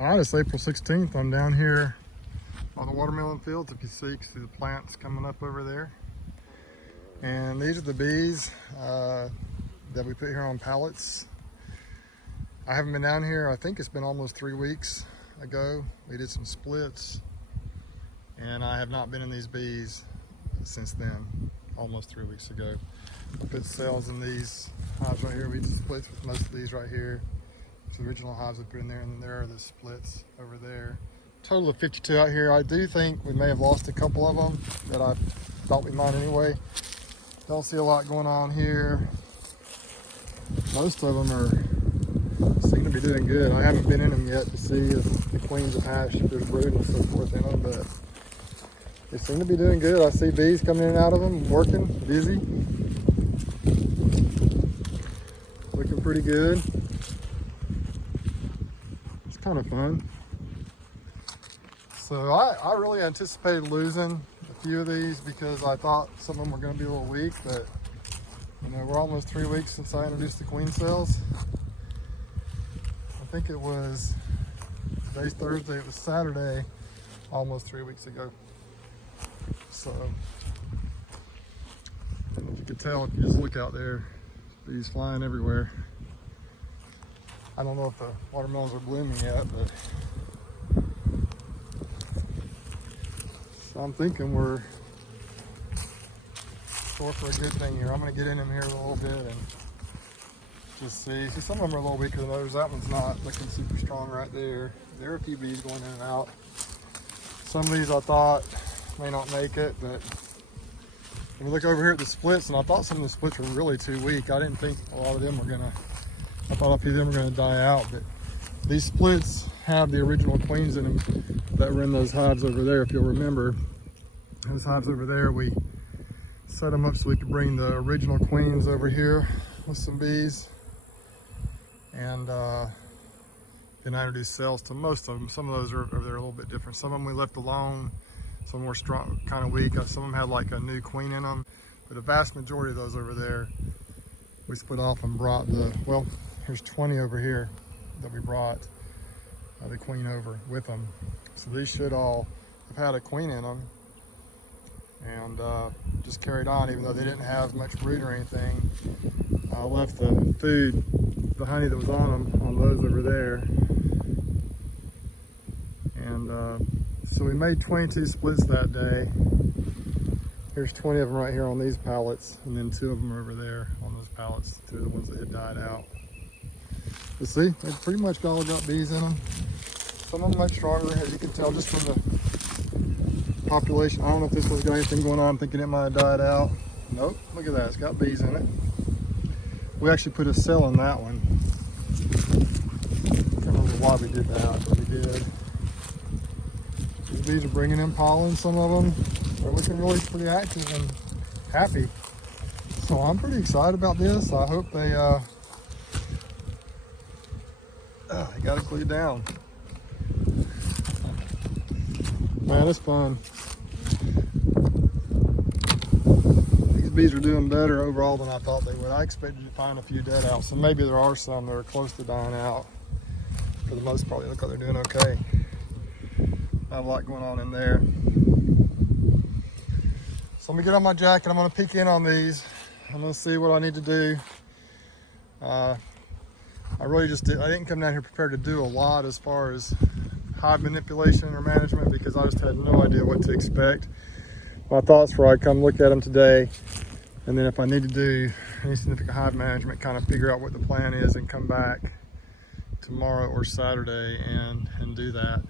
All right, it's April 16th. I'm down here on the watermelon fields. If you see the plants coming up over there. And these are the bees that we put here on pallets. I haven't been down here, I think it's been almost 3 weeks ago. We did some splits, and I have not been in these bees since then, almost 3 weeks ago. I put cells in these hives right here. We did splits with most of these right here. It's the original hives we put in there, and then there are the splits over there. Total of 52 out here. I do think we may have lost a couple of them that I thought we might anyway. Don't see a lot going on here. Most of them seem to be doing good. I haven't been in them yet to see if the queens have hatched, if there's brood and so forth in them, but they seem to be doing good. I see bees coming in and out of them, working, busy. Looking pretty good. It's kind of fun. So I really anticipated losing a few of these because I thought some of them were going to be a little weak, but you know, we're almost 3 weeks since I introduced the queen cells. I think it was, today's Thursday, it was Saturday, almost 3 weeks ago. So, if you could tell, if you just look out there, bees flying everywhere. I don't know if the watermelons are blooming yet, but so I'm thinking we're store for a good thing here. I'm going to get in them here a little bit and just see. See, some of them are a little weaker than others. That one's not looking super strong right there. There are a few bees going in and out. Some of these I thought may not make it, but when we look over here at the splits, and I thought some of the splits were really too weak. I didn't think a lot of them were gonna, I thought a few of them were gonna die out, but these splits have the original queens in them that were in those hives over there. If you'll remember, those hives over there, we set them up so we could bring the original queens over here with some bees. And then I introduced cells to most of them. Some of those are over there a little bit different. Some of them we left alone. Some were strong, kind of weak. Some of them had like a new queen in them. But the vast majority of those over there, we split off and brought well, here's 20 over here that we brought the queen over with them. So these should all have had a queen in them and just carried on, even though they didn't have much brood or anything. I left the food, the honey that was on them, on those over there. And so we made 22 splits that day. Here's 20 of them right here on these pallets, and then 2 of them over there on those pallets, 2 of the ones that had died out. But see, they pretty much all got bees in them. Some of them much stronger, as you can tell just from the population. I don't know if this one's got anything going on. I'm thinking it might have died out. Nope, look at that, it's got bees in it. We actually put a cell in that one. I can't remember why we did that, but we did. These bees are bringing in pollen, some of them. They're looking really pretty active and happy. So I'm pretty excited about this. I hope they got it glued down. Man, it's fun. These bees are doing better overall than I thought they would. I expected to find a few dead out, so maybe there are some that are close to dying out. For the most part, they look like they're doing okay. I have a lot going on in there. So let me get on my jacket. I'm gonna peek in on these. I'm gonna see what I need to do. I didn't come down here prepared to do a lot as far as hive manipulation or management because I just had no idea what to expect. My thoughts were I'd come look at them today, and then if I need to do any significant hive management, kind of figure out what the plan is and come back tomorrow or Saturday and do that.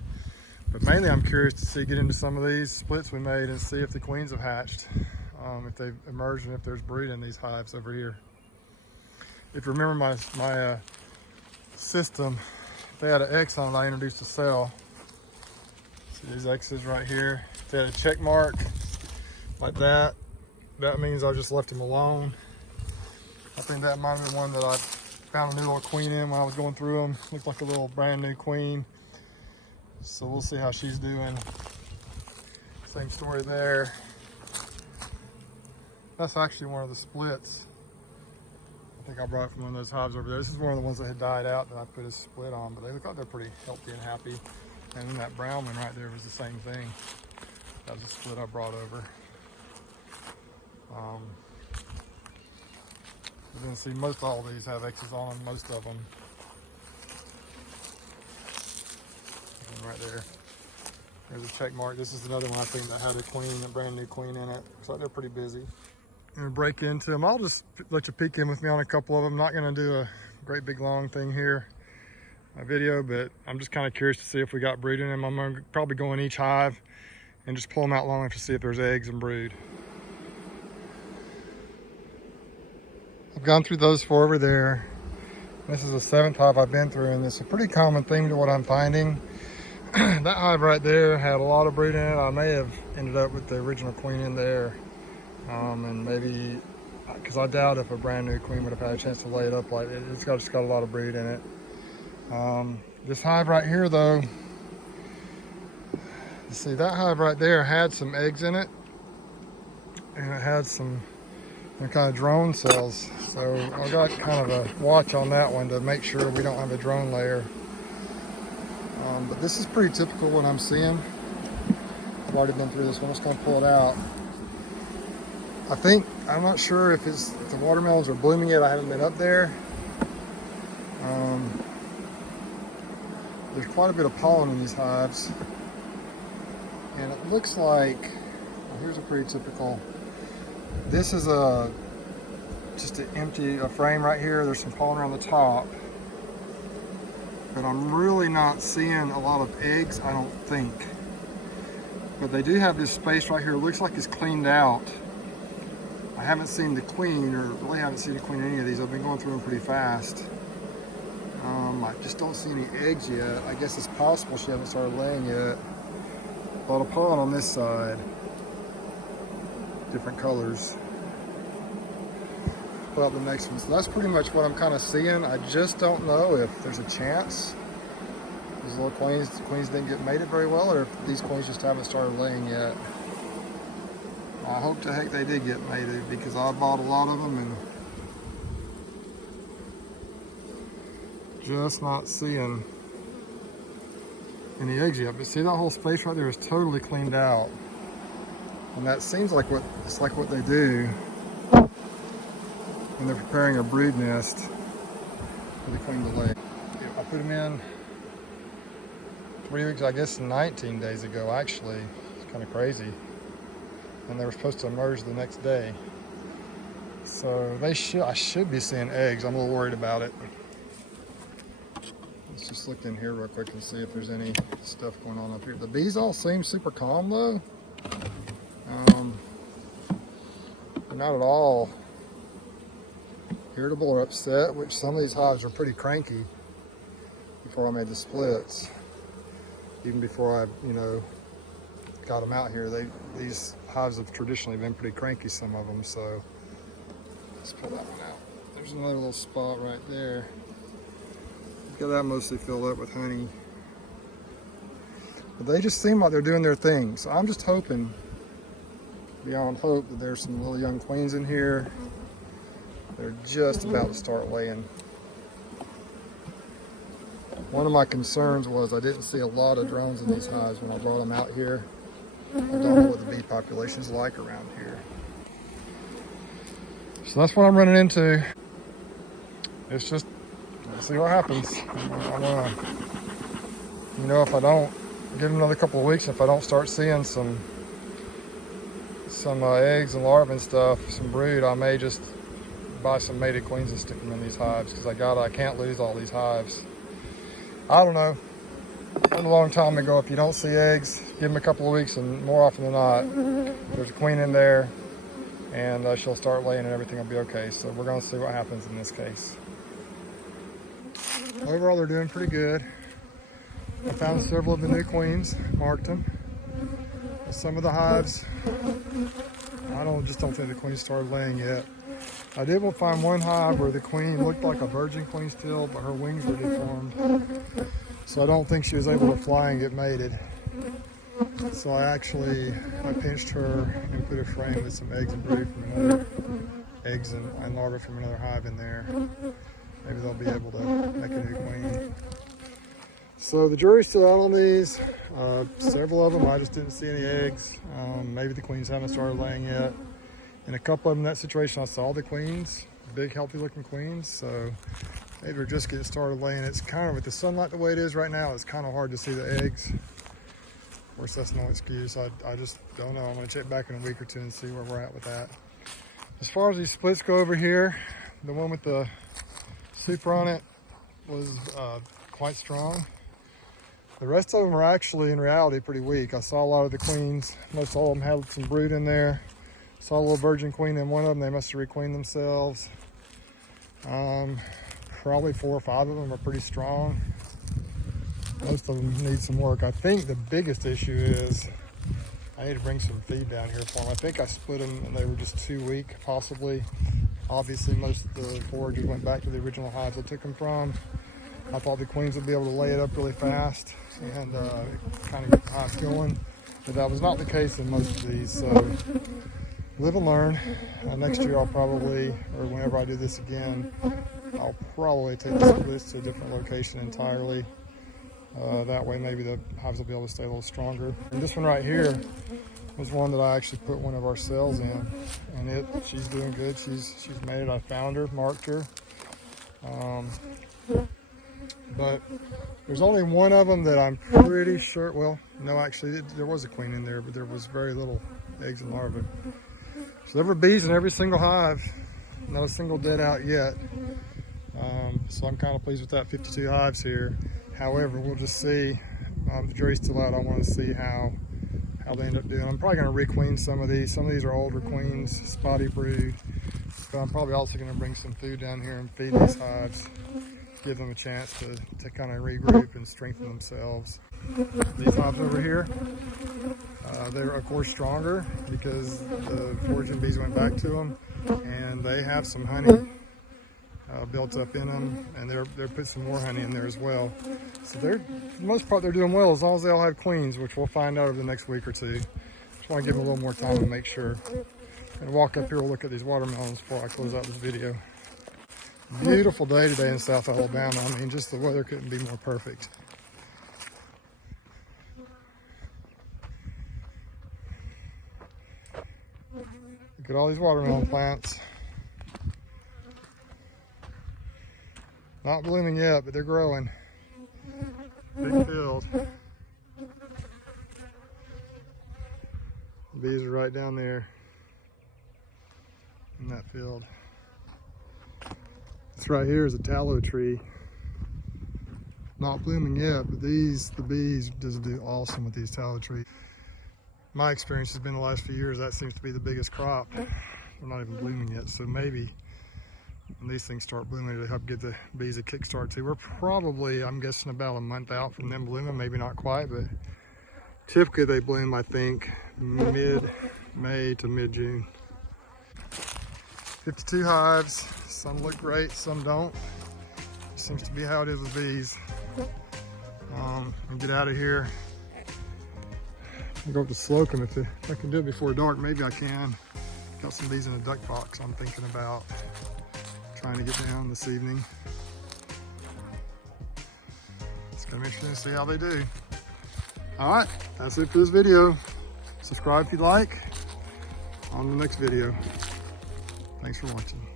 But mainly I'm curious to get into some of these splits we made and see if the queens have hatched, if they've emerged and if there's brood in these hives over here. If you remember my system, if they had an X on it, I introduced a cell. See these X's right here? If they had a check mark like that, that means I just left him alone. I think that might have been one that I found a new little queen in when I was going through them. Looked like a little brand new queen. So we'll see how she's doing. Same story there. That's actually one of the splits. I think I brought it from one of those hives over there. This is one of the ones that had died out that I put a split on, but they look like they're pretty healthy and happy. And then that brown one right there was the same thing. That was a split I brought over. You can see most all these have X's on them, most of them. And right there, there's a check mark. This is another one I think that had a queen, a brand new queen in it. Looks like they're pretty busy. I'm gonna break into them. I'll just let you peek in with me on a couple of them. Not gonna do a great big long thing here, a video, but I'm just kind of curious to see if we got brood in them. I'm gonna probably go in each hive and just pull them out long enough to see if there's eggs and brood. I've gone through those 4 over there. This is the 7th hive I've been through, and it's a pretty common theme to what I'm finding. That hive right there had a lot of brood in it. I may have ended up with the original queen in there. And maybe, because I doubt if a brand new queen would have had a chance to lay it up like it. It's just got a lot of brood in it. This hive right here though, you see that hive right there had some eggs in it, and it had some kind of drone cells. So I got kind of a watch on that one to make sure we don't have a drone layer. But this is pretty typical what I'm seeing. I've already been through this one. I'm just going to pull it out. I'm not sure if the watermelons are blooming yet. I haven't been up there. There's quite a bit of pollen in these hives. And it looks like, well, here's a pretty typical, this is just an empty frame right here. There's some pollen around the top. But I'm really not seeing a lot of eggs, I don't think. But they do have this space right here. It looks like it's cleaned out. I haven't seen the queen, or really haven't seen the queen in any of these. I've been going through them pretty fast. I just don't see any eggs yet. I guess it's possible she hasn't started laying yet. A lot of pollen on this side. Different colors. Pull out the next one. So that's pretty much what I'm kind of seeing. I just don't know if there's a chance these little queens didn't get mated very well, or if these queens just haven't started laying yet. I hope to heck they did get mated, because I bought a lot of them and just not seeing any eggs yet. But see, that whole space right there is totally cleaned out, and that seems like what they do when they're preparing a brood nest for the queen to lay. I put them in 3 weeks, I guess 19 days ago actually. It's kind of crazy. And they were supposed to emerge the next day. So I should be seeing eggs. I'm a little worried about it. Let's just look in here real quick and see if there's any stuff going on up here. The bees all seem super calm though. They're not at all irritable or upset, which some of these hives are pretty cranky before I made the splits. Even before I, got them out here, these hives have traditionally been pretty cranky, some of them. So let's pull that one out. There's another little spot right there. Got that mostly filled up with honey. But they just seem like they're doing their thing. So I'm just hoping, beyond hope, that there's some little young queens in here. They're just about to start laying. One of my concerns was I didn't see a lot of drones in these hives when I brought them out here. I don't know what the bee population's like around here. So that's what I'm running into. It's just, let's see what happens. If I don't give them another couple of weeks, if I don't start seeing some eggs and larvae and stuff, some brood, I may just buy some mated queens and stick them in these hives, because I can't lose all these hives. I don't know. A long time ago, if you don't see eggs, give them a couple of weeks, and more often than not, there's a queen in there, and she'll start laying and everything will be okay. So we're going to see what happens in this case. Overall, they're doing pretty good. I found several of the new queens, marked them. Some of the hives, I just don't think the queen started laying yet. I did find one hive where the queen looked like a virgin queen still, but her wings were deformed. So I don't think she was able to fly and get mated. So I pinched her and put a frame with some eggs and brood from the mother. eggs and larvae from another hive in there. Maybe they'll be able to make a new queen. So the jury's still out on these. Several of them, I just didn't see any eggs. Maybe the queens haven't started laying yet. In a couple of them in that situation, I saw the queens, big healthy looking queens. So maybe they're just getting started laying. It's kind of, with the sunlight the way it is right now, it's kind of hard to see the eggs. Of course, that's no excuse. I just don't know. I'm gonna check back in a week or two and see where we're at with that. As far as these splits go over here, the one with the super on it was quite strong. The rest of them are actually, in reality, pretty weak. I saw a lot of the queens. Most all of them had some brood in there. Saw a little virgin queen in one of them. They must have requeened themselves. Probably 4 or 5 of them are pretty strong. Most of them need some work. I think the biggest issue is I need to bring some feed down here for them. I think I split them and they were just too weak, possibly. Obviously, most of the foragers went back to the original hives I took them from. I thought the queens would be able to lay it up really fast and kind of get the hives going, but that was not the case in most of these. So live and learn. Next year I'll probably, or whenever I do this again, I'll probably take the splits to a different location entirely. That way maybe the hives will be able to stay a little stronger. And this one right here was one that I actually put one of our cells in, and she's doing good. She's made it. I found her, marked her. But there's only one of them that I'm pretty sure, well, no, actually there was a queen in there, but there was very little eggs and larvae. So there were bees in every single hive, not a single dead out yet. So I'm kind of pleased with that, 52 hives here. However, we'll just see. The jury's still out. I want to see how they end up doing. I'm probably going to requeen some of these. Some of these are older queens, spotty brood. But I'm probably also going to bring some food down here and feed these hives. Give them a chance to kind of regroup and strengthen themselves. These hives over here, they're of course stronger because the foraging bees went back to them, and they have some honey built up in them, and they're put some more honey in there as well. So they're, for the most part, they're doing well as long as they all have queens, which we'll find out over the next week or two. Just want to give them a little more time to make sure. And walk up here, we'll look at these watermelons before I close out this video. Beautiful day today in South Alabama. I mean, just the weather couldn't be more perfect. Look at all these watermelon plants. Not blooming yet, but they're growing. Big field. The bees are right down there in that field. This right here is a tallow tree. Not blooming yet, but the bees just do awesome with these tallow trees. My experience has been the last few years, that seems to be the biggest crop. They're not even blooming yet, so maybe when these things start blooming, it'll help give the bees a kickstart too. We're probably, I'm guessing, about a month out from them blooming, maybe not quite, but typically they bloom, I think, mid-May to mid-June. 52 hives, some look great, some don't. Seems to be how it is with bees. I'll get out of here. I'll go up to Slocum. If I can do it before dark, maybe I can. Got some bees in a duck box I'm thinking about trying to get down this evening. It's gonna be interesting to see how they do. All right, that's it for this video. Subscribe if you'd like. On the next video. Thanks for watching.